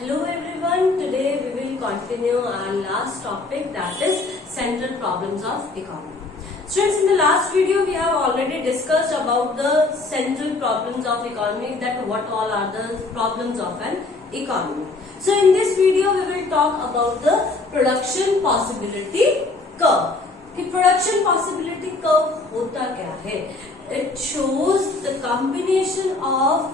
Hello everyone, today we will continue our last topic, that is central problems of economy. Students, in the last video we have already discussed about the central problems of economy, that what all are the problems of an economy. So in this video we will talk about the production possibility curve. कि production possibility curve होता क्या है? It shows the combination of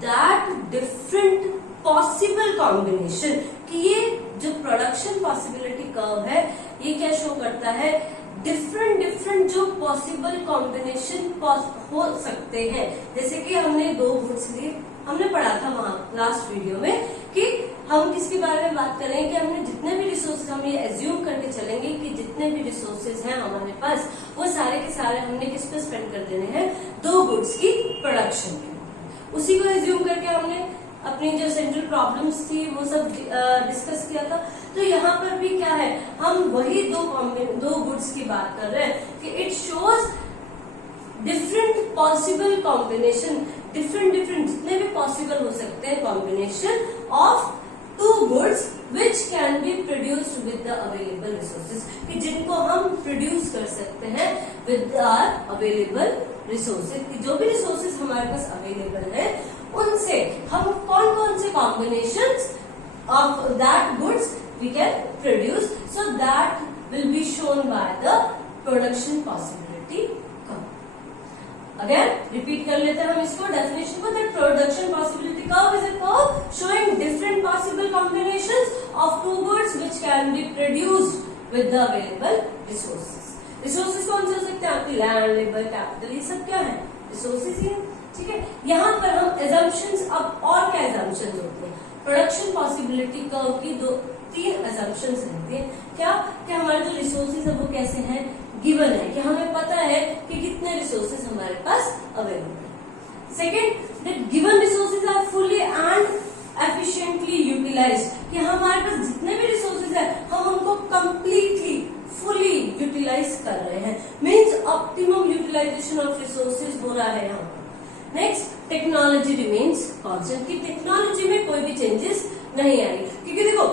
that different possible combination. कि ये जो production possibility curve है ये क्या शो करता है? डिफरेंट जो पॉसिबल कॉम्बिनेशन हो सकते हैं. जैसे कि हमने दो गुड्स लिए, हमने पढ़ा था वहां लास्ट वीडियो में कि हम किसके बारे में बात कर रहे हैं कि हमने जितने भी रिसोर्सेज, हम ये एज्यूम करके चलेंगे कि जितने भी रिसोर्सेज हैं हमारे पास वो सारे के सारे हमने किस पे स्पेंड कर देने हैं? दो गुड्स की प्रोडक्शन में. उसी को एज्यूम करके हमने अपनी जो सेंट्रल प्रॉब्लम्स थी वो सब डिस्कस किया था. तो यहाँ पर भी क्या है, हम वही दो गुड्स की बात कर रहे हैं कि it shows different possible combination, different जितने भी पॉसिबल हो सकते हैं combination of two goods which can be produced with the available resources, कि जिनको हम प्रोड्यूस कर सकते हैं विद आवर अवेलेबल रिसोर्सेज. जो भी रिसोर्सेज हमारे पास अवेलेबल है उनसे हम कौन कौन से combinations of that goods we can produce, so that will be shown by the production possibility curve. Again repeat कर लेते हैं हम इसको definition को, that production possibility curve is a curve showing different possible combinations of two goods which can be produced with the available resources. Resources कौन से हो सकते हैं? आपकी लैंड, लेबर, कैपिटल, ये सब क्या है? रिसोर्सेज ही है. ठीक है, यहाँ पर हम assumptions, अब और क्या assumptions होते हैं? प्रोडक्शन पॉसिबिलिटी कर्व की तीन assumptions रहती है. क्या कि हमारे जो रिसोर्सेज है वो कैसे हैं? गिवन है, कि हमें पता है कि कितने रिसोर्सेज हमारे पास अवेलेबल है. Second, that given resources are fully and efficiently utilized, कि हमारे पास जितने भी रिसोर्सेज है हम उनको कंप्लीटली फुली यूटिलाइज कर रहे हैं. Means optimum utilization of resources हो रहा है यहाँ पर. नेक्स्ट, टेक्नोलॉजी रिमेन्स कांस्टेंट, की टेक्नोलॉजी में कोई भी चेंजेस नहीं आएगी. क्योंकि देखो,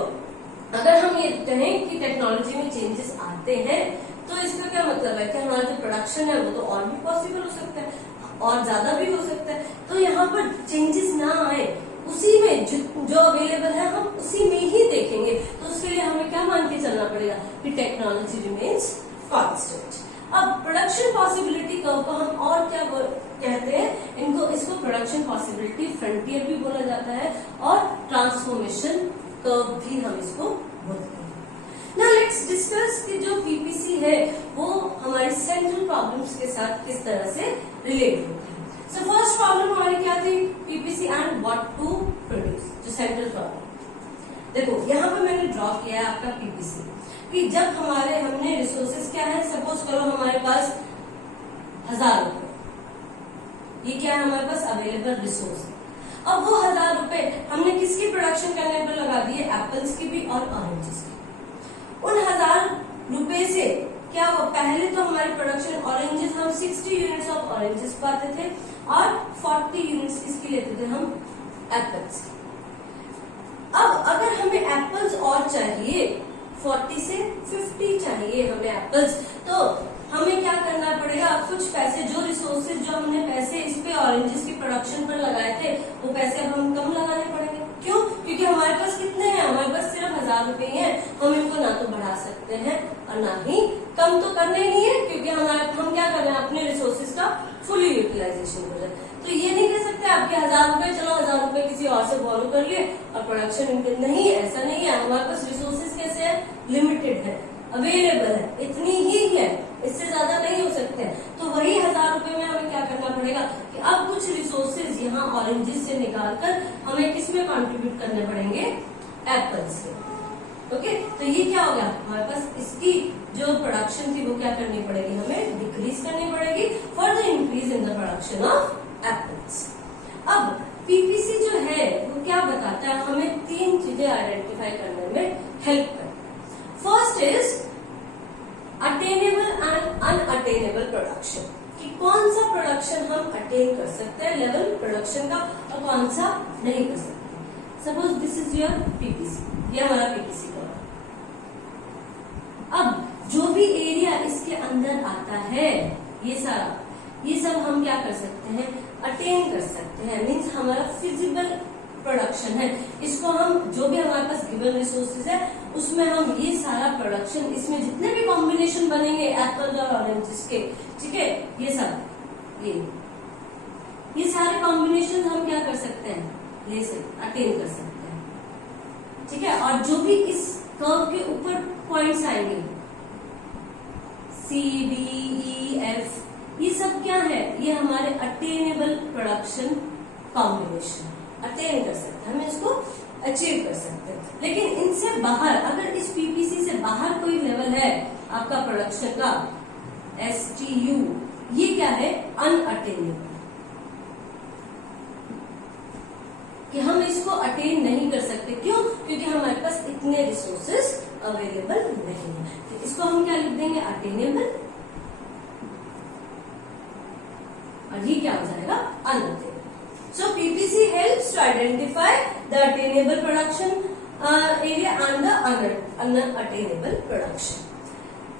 अगर हम ये कहें कि टेक्नोलॉजी में चेंजेस आते हैं तो इसका क्या मतलब है कि हमारा जो प्रोडक्शन है वो तो और भी पॉसिबल हो सकता है और ज्यादा भी हो सकता है. तो यहाँ पर चेंजेस ना आए, उसी में जो अवेलेबल है हम उसी में ही देखेंगे. तो उसके लिए हमें क्या मान के चलना पड़ेगा कि टेक्नोलॉजी रिमेन्स कांस्टेंट. अब प्रोडक्शन पॉसिबिलिटी कर्व को हम और क्या कहते हैं? इसको प्रोडक्शन पॉसिबिलिटी फ्रंटियर भी बोला जाता है और ट्रांसफॉर्मेशन कर्व भी हम इसको बोलते हैं. नाउ लेट्स डिस्कस कि जो पीपीसी है वो हमारी सेंट्रल प्रॉब्लम्स के साथ किस तरह से रिलेट होती है. सो फर्स्ट प्रॉब्लम हमारी क्या थी? PPC and what to produce, जो सेंट्रल प्रॉब्लम. देखो यहाँ पे मैंने ड्रॉ किया है आपका पीपीसी, कि जब हमने रिसोर्सेज क्या है, सपोज करो हमारे पास 1000 रुपए, ये क्या है हमारे पास अवेलेबल रिसोर्स है. अब वो 1000 रुपए हमने किसकी प्रोडक्शन करने पर लगा दिए? एप्पल्स की भी और ऑरेंजेस की. उन 1000 रुपए से क्या हुआ? पहले तो हमारी प्रोडक्शन ऑरेंजेस, हम 60 यूनिट्स ऑफ ऑरेंजेस पाते थे और 40 यूनिट्स किसकी लेते थे? हम एप्पल्स की. अब अगर हमें एप्पल्स और चाहिए, 40 से 50 चाहिए हमें एप्पल्स, तो हमें क्या करना पड़ेगा? अब कुछ पैसे, जो रिसोर्सेज जो हमने पैसे इस पे ऑरेंजेस की प्रोडक्शन पर लगाए थे वो पैसे अब हम कम लगाने पड़ेंगे. क्यों? क्योंकि हमारे पास कितने हैं? हमारे पास सिर्फ 1000 रुपए ही हैं. हम इनको ना तो बढ़ा सकते हैं और ना ही कम तो करना ही नहीं है, क्योंकि हम क्या कर रहे हैं? अपने रिसोर्सेज का फुली यूटिलाइजेशन कर रहे हैं. तो ये नहीं कह सकते आपके 1000 रुपए, चलो 1000 रुपए किसी और से बोरो कर लिए और प्रोडक्शन इनके, नहीं, ऐसा नहीं है. हमारे पास रिसोर्सेज कैसे है? लिमिटेड है, अवेलेबल है, इतनी ही है, इससे ज्यादा नहीं हो सकते हैं. तो वही 1000 रुपए में हमें क्या करना पड़ेगा कि अब कुछ रिसोर्सेज यहाँ ऑरेंजेस से निकालकर हमें किस में कंट्रीब्यूट करने पड़ेंगे? एप्पल्स से. ओके, तो ये क्या होगा? हमारे पास इसकी जो प्रोडक्शन थी वो क्या करनी पड़ेगी? हमें डिक्रीज करनी पड़ेगी for the increase in the production of apples. अब पीपीसी जो है वो क्या बताता है? हमें तीन चीजें आइडेंटिफाई करने में हेल्प करता है. First is attainable and unattainable production, कि कौन सा प्रोडक्शन हम अटेन कर सकते हैं लेवल प्रोडक्शन का और कौन सा नहीं कर सकते. Suppose this is your PPC, ये हमारा पीपीसी कर्व। अब जो भी एरिया इसके अंदर आता है ये सारा, ये सब हम क्या कर सकते हैं, अटेन कर सकते हैं। मीन्स हमारा फिजिबल प्रोडक्शन है, इसको हम जो भी हमारे पास गिवन रिसोर्सेज है उसमें हम ये सारा प्रोडक्शन, इसमें जितने भी कॉम्बिनेशन बनेंगे एप्पल और ऑरेंजेस के, ठीक है, ये सब ये सारे कॉम्बिनेशन हम क्या कर सकते हैं, ले सकते, अटेन कर सकते हैं, ठीक है। और जो भी इस कर्व के ऊपर पॉइंट्स आएंगे सी डी ई एफ, ये सब क्या है, ये हमारे अटेनेबल प्रोडक्शन कॉम्बिनेशन, अटेन कर सकते हैं, हम इसको अचीव कर सकते हैं। लेकिन इनसे बाहर, अगर इस पीपीसी से बाहर कोई लेवल है आपका प्रोडक्शन का, STU, ये क्या है, अनअटेनेबल, कि हम इसको अटेन नहीं कर सकते। क्यों? क्योंकि हमारे पास इतने रिसोर्सेस अवेलेबल नहीं है। तो इसको हम क्या लिख देंगे, अटेनेबल, और ये क्या हो जाएगा, unattainable. So PPC helps to identify the attainable production area and the unattainable production.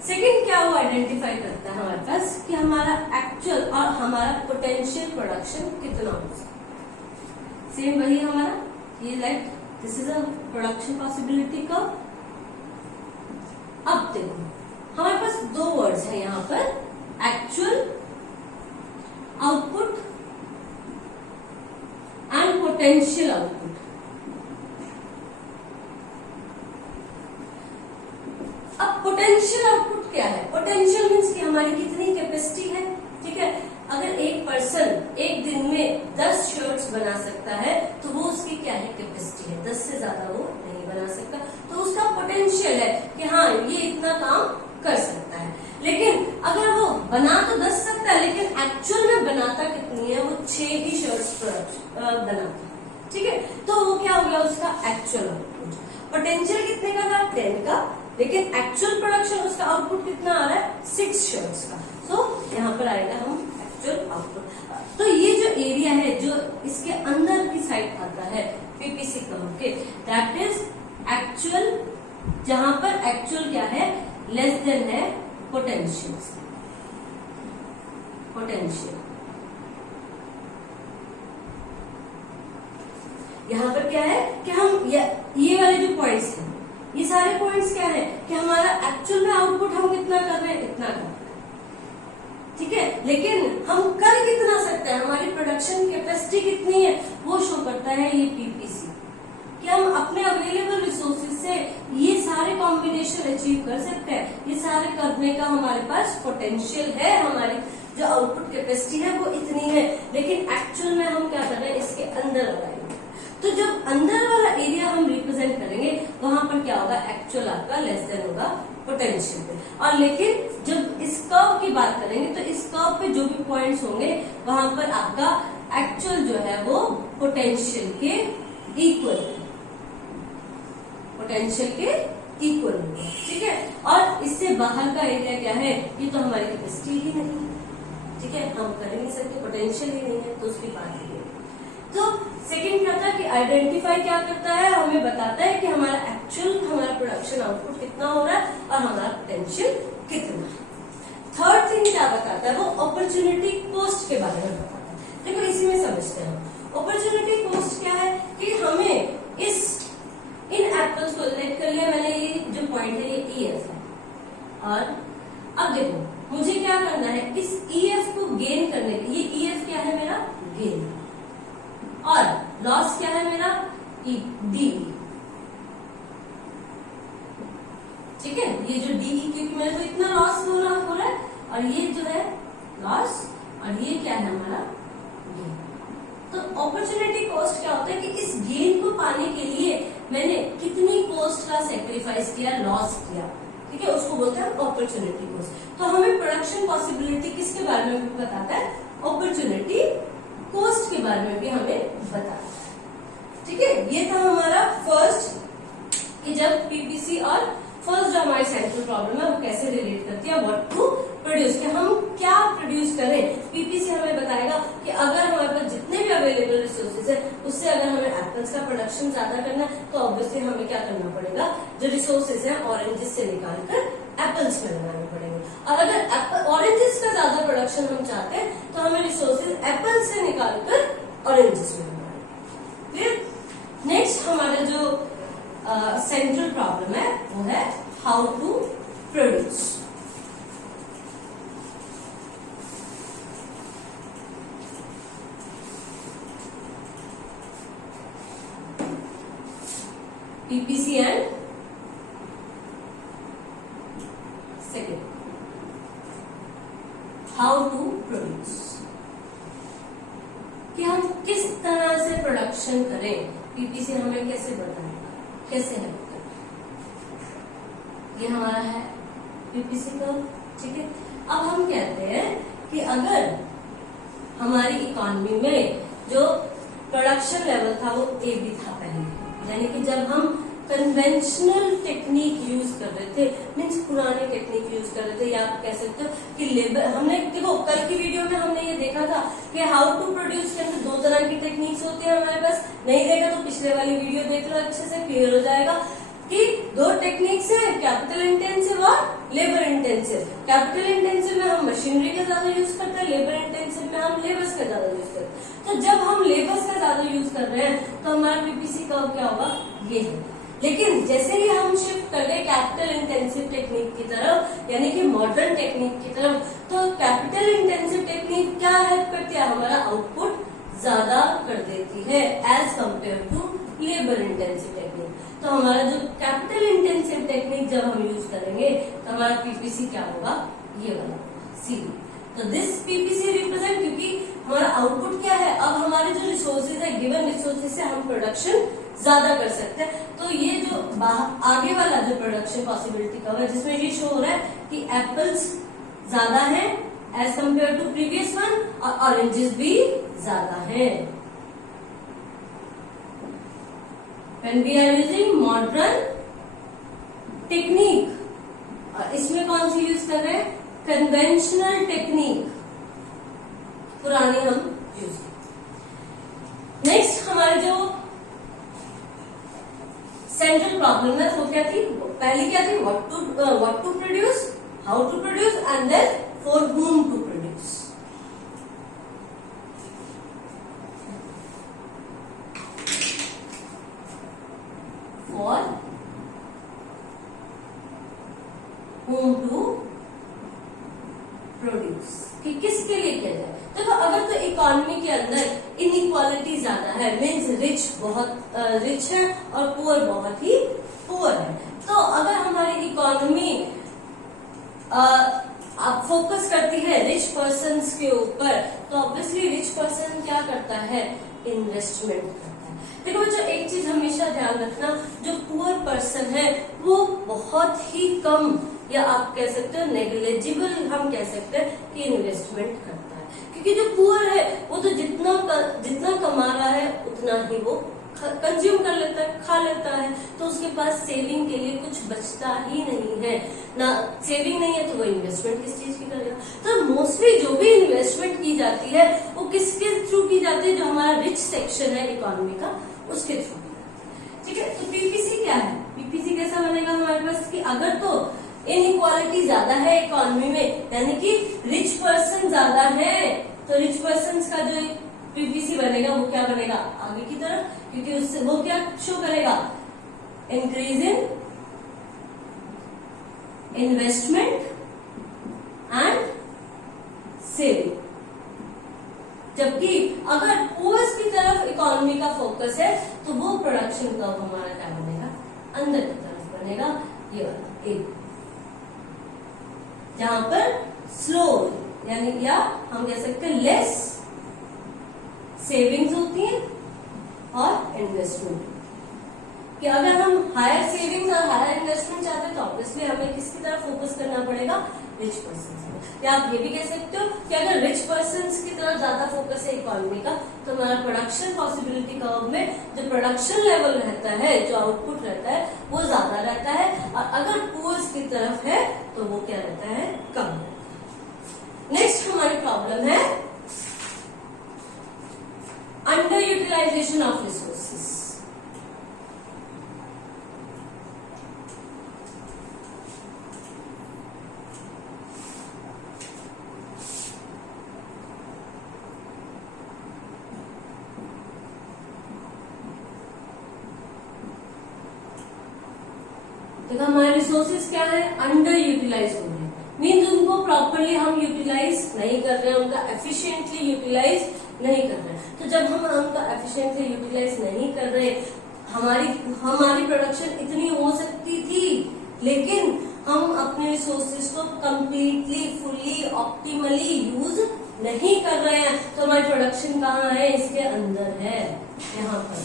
Second क्या वो आइडेंटिफाई करता है हमारे पास, कि हमारा एक्चुअल और हमारा पोटेंशियल प्रोडक्शन कितना हो सकता है। सेम वही हमारा ये like this is a production possibility का। अब देखो हमारे पास दो वर्ड्स है यहाँ पर, actual output and potential output. अब पोटेंशियल आउटपुट क्या है, पोटेंशियल मीन्स कि हमारी कितनी कैपेसिटी है, ठीक है। अगर एक पर्सन एक दिन में 10 शर्ट्स बना सकता है तो वो उसकी क्या है, कैपेसिटी है, 10 से ज्यादा वो नहीं बना सकता, तो उसका पोटेंशियल है कि हाँ ये इतना काम कर सकता है। लेकिन अगर वो बना तो 10 सकता है, लेकिन एक्चुअल में बनाता कितनी है, वो 6 ही शर्ट्स बनाता है, ठीक है। तो वो क्या हो गया, उसका एक्चुअल आउटपुट। पोटेंशियल कितने का था, 10 का, लेकिन एक्चुअल प्रोडक्शन उसका आउटपुट कितना आ रहा है, 6 शर्ट्स का। तो यहाँ पर आएगा हम एक्चुअल आउटपुट। तो ये जो एरिया है जो इसके अंदर की साइड आता है पीपीसी कर्व के, दैट इज एक्चुअल, जहां पर एक्चुअल क्या है, लेस देन है पोटेंशियल। पोटेंशियल यहाँ पर क्या है कि हम ये वाले जो पॉइंट्स हैं, ये सारे पॉइंट्स क्या है कि हमारा एक्चुअल में आउटपुट हम कितना कर रहे हैं, इतना कर रहे हैं, ठीक है। लेकिन हम कर कितना सकते हैं, हमारी प्रोडक्शन कैपेसिटी कितनी है, वो शो करता है ये पीपीसी, कि हम अपने अवेलेबल रिसोर्सेज से ये सारे कॉम्बिनेशन अचीव कर सकते हैं, ये सारे करने का हमारे पास पोटेंशियल है, हमारी जो आउटपुट कैपेसिटी है वो इतनी है, लेकिन एक्चुअल में हम क्या कर रहे हैं, इसके अंदर वाला एरिया। तो जब अंदर वाला एरिया हम रिप्रेजेंट करेंगे वहां पर क्या होगा, एक्चुअल आपका लेस देन होगा पोटेंशियल पे। और लेकिन जब इस कर्व की बात करेंगे तो इस कर्व पे जो भी पॉइंट्स होंगे वहां पर आपका एक्चुअल जो है वो पोटेंशियल के इक्वल, पोटेंशियल के इक्वल होगा, ठीक है। और इससे बाहर का एरिया क्या है, ये तो हमारी कैपेसिटी ही नहीं है, ठीक है, हम कर नहीं सकते, पोटेंशियल ही नहीं है, तो उसकी बात ही है। तो सेकंड क्या था कि आइडेंटिफाई क्या करता है, हमें बताता है कि हमारा एक्चुअल, हमारा प्रोडक्शन आउटपुट कितना हो रहा है और हमारा पोटेंशियल कितना है। थर्ड थिंग क्या बताता है, वो अपॉर्चुनिटी कॉस्ट के बारे में बताता है। देखो इसी में समझते हैं, अपॉर्चुनिटी कॉस्ट क्या है कि हमें इन एप्पल्स को सिलेक्ट कर लिया मैंने, ये जो पॉइंट है ये EF है, और अब देखो मुझे क्या करना है, इस EF को गेन करने के लिए, EF क्या है मेरा, गेन, और लॉस क्या है मेरा, DE, ठीक है। ये जो DE, क्योंकि मैंने तो इतना लॉस हो रहा है, और ये जो है लॉस, और ये क्या है हमारा गेन। तो अपॉर्चुनिटी कॉस्ट क्या होता है कि इस गेन को पाने के लिए मैंने कितनी कॉस्ट का सेक्रीफाइस किया, लॉस किया, ठीक है, उसको बोलते हैं अपॉर्चुनिटी कॉस्ट। तो हमें प्रोडक्शन पॉसिबिलिटी किसके बारे में भी बताता है, अपॉर्चुनिटी कॉस्ट के बारे में भी हमें बताता है, ठीक है। ये था हमारा फर्स्ट, कि जब पीपीसी और फर्स्ट जो हमारी सेंट्रल प्रॉब्लम है वो कैसे रिलेट करती है, व्हाट टू प्रोड्यूस, कि हम क्या प्रोड्यूस करें। पीपीसी हमें बताएगा कि अगर हमारे पास जितने भी अवेलेबल रिसोर्सेज है उससे अगर हमें एप्पल्स का प्रोडक्शन ज्यादा करना है तो ऑब्वियसली हमें क्या करना पड़ेगा, जो रिसोर्सेज है ऑरेंजेस से निकालकर एप्पल्स में लगाने पड़ेंगे। और अगर ऑरेंजेस का ज्यादा प्रोडक्शन हम चाहते हैं तो हमें रिसोर्सेज एप्पल से निकालकर ऑरेंजेस में लगाने। क्लियर? नेक्स्ट हमारा जो सेंट्रल प्रॉब्लम है वो है how to produce. PPC and second, how to produce, कि हम किस तरह से प्रोडक्शन करें, पीपीसी हमें कैसे बताएगा, कैसे हेल्प करेगा। ये हमारा है पीपीसी का, ठीक है। अब हम कहते हैं कि अगर हमारी इकोनॉमी में जो प्रोडक्शन लेवल था वो ए बी था पहले, यानी कि जब हम कन्वेंशनल टेक्निक यूज कर रहे थे, मीन्स पुराने टेक्निक यूज कर रहे थे, या आप कह सकते हो कि लेबर, हमने देखो कल की वीडियो में हमने ये देखा था कि हाउ टू प्रोड्यूस के अंदर 2 तरह की टेक्निक्स होती है हमारे पास। नहीं देखा तो पिछले वाली वीडियो देख लो, अच्छे से क्लियर हो जाएगा कि 2 टेक्निक्स है, कैपिटल इंटेंसिव और लेबर इंटेंसिव। कैपिटल इंटेंसिव में हम मशीनरी का ज्यादा यूज करते हैं, लेबर इंटेंसिव में हम लेबर्स का ज्यादा यूज करते हैं। तो जब हम लेबर्स का ज्यादा यूज कर रहे हैं तो हमारा पीपीसी कर्व क्या होगा, ये है। लेकिन जैसे ही हम शिफ्ट कर गए कैपिटल इंटेंसिव टेक्निक की तरफ, यानी कि मॉडर्न टेक्निक की तरफ, तो कैपिटल इंटेंसिव टेक्निक क्या हेल्प करती है, हमारा आउटपुट ज्यादा कर देती है as compared to labour intensive technique. तो हमारा जो कैपिटल इंटेंसिव टेक्निक जब हम यूज करेंगे तो हमारा पीपीसी क्या होगा, ये वाला सी। तो दिस पीपीसी रिप्रेजेंट, क्योंकि हमारा आउटपुट क्या है, अब हमारे जो रिसोर्सेज है, गिवन रिसोर्सेज से हम प्रोडक्शन ज्यादा कर सकते हैं। तो ये जो आगे वाला जो प्रोडक्शन पॉसिबिलिटी का है, जिसमें ये शो हो रहा है कि एप्पल्स ज्यादा है as compared to previous one, और ऑरेंजेस भी ज्यादा है। When we are using modern technique, और इसमें कौन सी यूज कर रहे हैं, कन्वेंशनल टेक्निक, पुरानी हम यूज कर। नेक्स्ट हमारे जो सेंट्रल प्रॉब्लम है वो क्या थी, पहली क्या थी, what to produce, how to produce, and then for whom to produce. For whom to produce, कि किसके लिए किया जाए। देखो अगर तो इकोनॉमी के अंदर इनइक्वालिटी ज्यादा है, मीन्स रिच बहुत रिच है और पुअर बहुत ही पुअर है, तो अगर हमारी इकोनॉमी आप फोकस करती है रिच पर्सन्स के ऊपर, तो ऑब्वियसली रिच पर्सन क्या करता है, इन्वेस्टमेंट करता है। देखो बच्चों एक चीज हमेशा ध्यान रखना, जो पुअर पर्सन है वो बहुत ही कम, या आप कह सकते हो नेग्लिजिबल, हम कह सकते हैं कि इन्वेस्टमेंट करता है। क्योंकि जो पुअर है वो तो जितना कमा रहा है उतना ही वो कंज्यूम कर लेता है, खा लेता है, तो उसके पास सेविंग के लिए कुछ बचता ही नहीं है ना। सेविंग नहीं है तो वो इन्वेस्टमेंट किस चीज की करेगा। तो मोस्टली जो भी इन्वेस्टमेंट की जाती है वो किसके थ्रू की जाती है, जो हमारा रिच सेक्शन है इकोनॉमी का, उसके थ्रू की जाती है। ठीक है, तो पीपीसी क्या है, पीपीसी कैसा बनेगा हमारे पास, कि अगर तो इनइक्वालिटी ज्यादा है इकोनॉमी में, यानी कि रिच पर्सन ज्यादा है, तो रिच पर्सन का जो पीपीसी बनेगा वो क्या बनेगा, आगे की तरफ, क्योंकि उससे वो क्या शो करेगा, increase in investment and saving. जबकि अगर पुअर्स की तरफ इकोनॉमी का फोकस है तो वो प्रोडक्शन कर्व हमारा क्या बनेगा, अंदर की तरफ बनेगा, ये वाला एक, जहां पर स्लो, यानी या हम कह सकते हैं लेस सेविंग्स होती है और इन्वेस्टमेंट। कि अगर हम हायर सेविंग्स और हायर इन्वेस्टमेंट चाहते हैं तो ऑब्वियसली हमें किसकी तरफ फोकस करना पड़ेगा, रिच पर्सन। या आप ये भी कह सकते हो कि अगर रिच पर्सन की तरफ ज्यादा फोकस है इकोनॉमी का, तो हमारा प्रोडक्शन पॉसिबिलिटी कर्व में जो प्रोडक्शन लेवल रहता है, जो आउटपुट रहता है वो ज्यादा रहता है, और अगर पुअर्स की तरफ है तो वो क्या रहता है, कम रहता है। देखो हमारे रिसोर्सेज क्या है, अंडर यूटिलाइज हो रहे हैं, मीन्स उनको प्रॉपरली हम यूटिलाइज नहीं कर रहे हैं, उनका एफिशिएंटली यूटिलाइज नहीं कर रहे हैं। तो जब हम उनका एफिशिएंटली यूटिलाइज नहीं कर रहे, हमारी प्रोडक्शन इतनी हो सकती थी, लेकिन हम अपने रिसोर्सेज को कंप्लीटली फुल्ली ऑप्टिमली यूज नहीं कर रहे हैं, तो हमारी प्रोडक्शन कहाँ है, इसके अंदर है, यहाँ पर।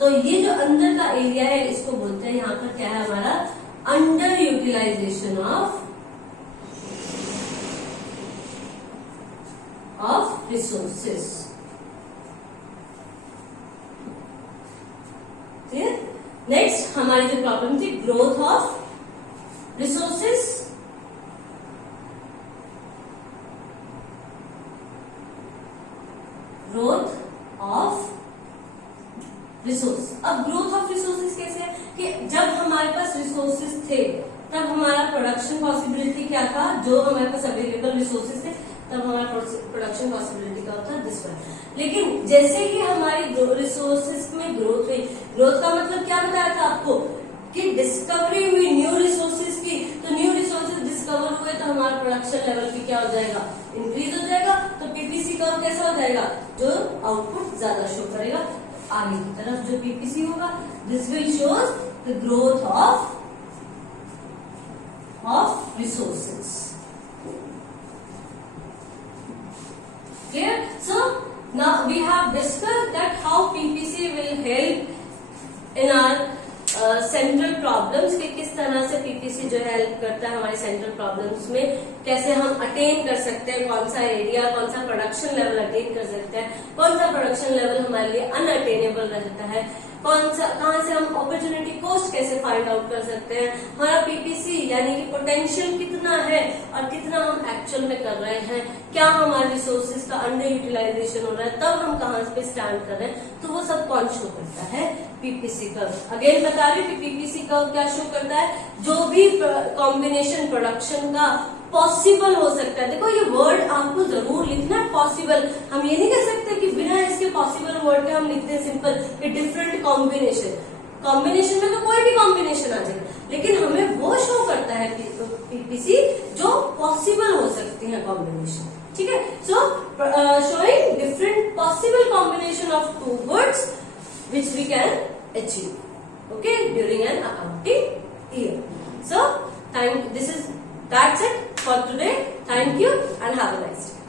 तो ये जो अंदर का एरिया है इसको बोलते हैं, यहाँ पर क्या है हमारा, under utilization of resources. Next हमारी जो प्रॉब्लम थी, growth of resources. Growth of resource. अब ग्रोथ ऑफ रिसोर्सेज कैसे है कि जब हमारे पास रिसोर्सेज थे तब हमारा प्रोडक्शन पॉसिबिलिटी क्या था, जो हमारे पास अवेलेबल रिसोर्सेज थे तब हमारा प्रोडक्शन पॉसिबिलिटी का था दिस वन। लेकिन जैसे ही हमारी रिसोर्सेज में ग्रोथ हुई, ग्रोथ का मतलब क्या बताया था आपको कि डिस्कवरी हुई न्यू रिसोर्सेज की, तो न्यू रिसोर्सेज डिस्कवर हुए तो हमारा प्रोडक्शन लेवल भी क्या हो जाएगा, इंक्रीज हो जाएगा। तो पीपीसी कर्व कैसा हो जाएगा, जो आउटपुट ज्यादा शो करेगा आगे की तरफ जो पीपीसी होगा, this will shows the growth of resources. Clear? So now we have discussed that how PPC will help in our central problems के, किस तरह से पीपीसी जो है हेल्प करता है हमारे सेंट्रल प्रॉब्लम्स में, कैसे हम अटेन कर सकते हैं, कौन सा एरिया, कौन सा प्रोडक्शन लेवल अटेन कर सकते हैं, कौन सा प्रोडक्शन लेवल हमारे लिए अनअटेनेबल रहता है, कहाँ से हम अपॉर्चुनिटी कॉस्ट कैसे फाइंड आउट कर सकते हैं, हमारा पीपीसी यानी कि पोटेंशियल कितना है और कितना हम एक्चुअल में कर रहे हैं, क्या हमारे रिसोर्सेज का अंडर यूटिलाइजेशन हो रहा है, तब हम कहाँ पे स्टैंड कर रहे हैं, तो वो सब कौन शो करता है, पीपीसी कर्व। अगेन बता रही हूँ कि पीपीसी कर्व क्या शो करता है, जो भी कॉम्बिनेशन प्रोडक्शन का पॉसिबल हो सकता है। देखो ये वर्ड आपको जरूर लिखना है, पॉसिबल। हम ये नहीं कह सकते कि बिना इसके पॉसिबल वर्ड के हम लिखते हैं सिंपल कि डिफरेंट कॉम्बिनेशन। कॉम्बिनेशन में तो कोई भी कॉम्बिनेशन आ जाएगा, लेकिन हमें वो शो करता है पीपीसी जो पॉसिबल हो सकती है कॉम्बिनेशन। ठीक है, so showing different possible combination of two words which we can achieve, okay, during an accounting year. So that's it for today. Thank you and have a nice day.